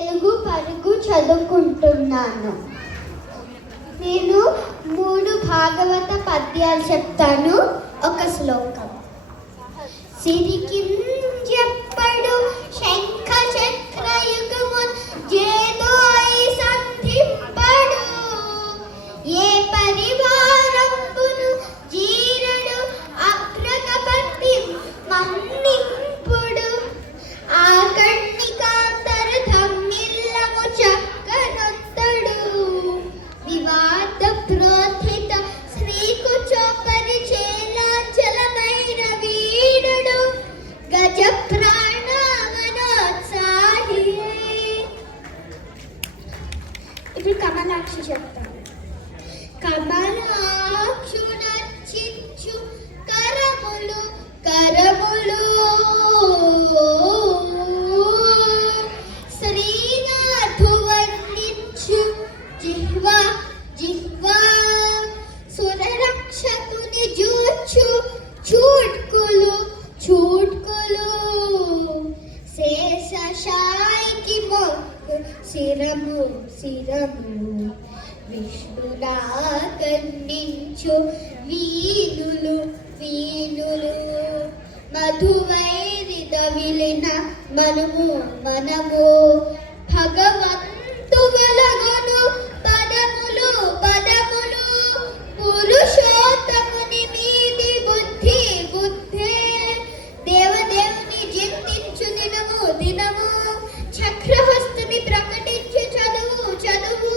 తెలుగు పరుగు చదువుకుంటున్నాను. నేను 3 భాగవత పద్యాలు చెప్తాను. ఒక శ్లోకం. సిరికింజెప్పడు శంఖ చక్రయుగము జేదోయి సంధింపడు, ఏ పరివారంబును జీరడు అగ్రగపతి మన్నింపుడు, ఆ కర్ణికాంతర ధమ్మిల్లము చక్కనొత్తడు, వివాద ప్రోథిత శ్రీకుచోపరి చేలాచలమైన వీడుడు, గజ ప్రాణవనోత్సాహి. ఇప్పుడు కమలాక్షి చెప్తాను. కమలాక్షునర్చించు కరములు కరములు, శ్రీనాథు వర్ణించు జిహ్వా జిహ్వా, సురరక్షకుని జూచు చూట్కులు చూట్కులు, శేషశాయికి మొక్కు శిరము శిరము, విష్ణులా కన్నించు వీణులు వీణులు, మధువైరిద విలిన మనము మనము, భగవంతు వెలగొను పదములు పదములు, పురుషోత్తముని మీది బుద్ధి బుద్ధే, దేవదేవుని జింతించు దినము దినము, చక్రహస్తుని ప్రకటించు చదువు చదువు,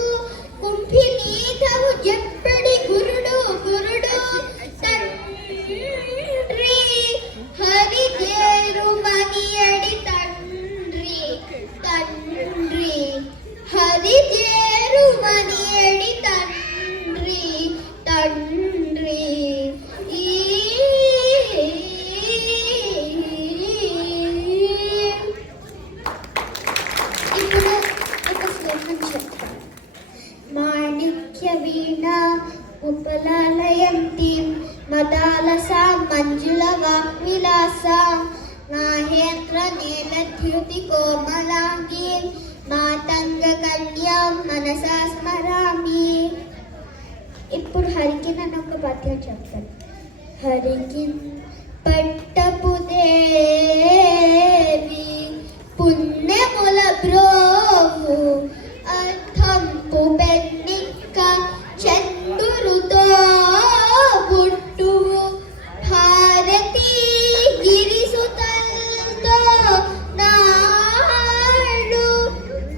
కుంభినీతవు చెప్పడి గురుడు గురుడు, తండ్రి హరిదేరు మనియడి తండ్రి తండ్రి, హరిదేరు మనియడి తండ్రి తండ్రి. ఇప్పుడు ఒక శ్లోకం చెప్తాను. మాణిక్య వీణ ఉపలాలయంతిం మదాలసా మంజుల వాక్విలాసా, మాహేంద్ర నీలద్యుతి కోమలాంగీం మాతంగ కన్యాం మనసా స్మరామి. ఇప్పుడు హరికిన్ అని ఒక పద్యం చెప్తాను. హరికిన్ పట్టపు దేవి పుణ్యముల బ్రోవు, అర్థంపు బెన్నిక్క చందురుతో బుట్టువు, భారతీ గిరిసుతల్తో నాడు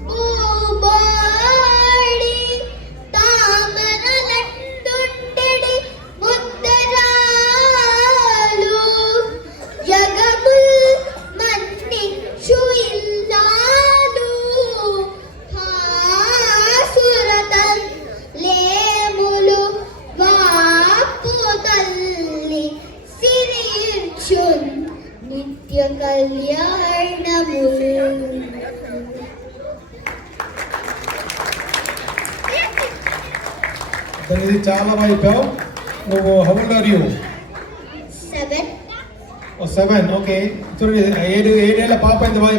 పూబాడి, తామరలందుండెడి ముద్దరాలు, జగముల్ మన్నించు ఇల్లాలు, భాసురతం లేములు వాపు తల్లి సిరిర్చున్ నిత్య కళ్యాణములు. ఇది చాలా వైపావు. నువ్వు how old are you? 7. Oh 7. Okay. చూడండి, 7 ఏళ్ళ పాప ఇంత బాగా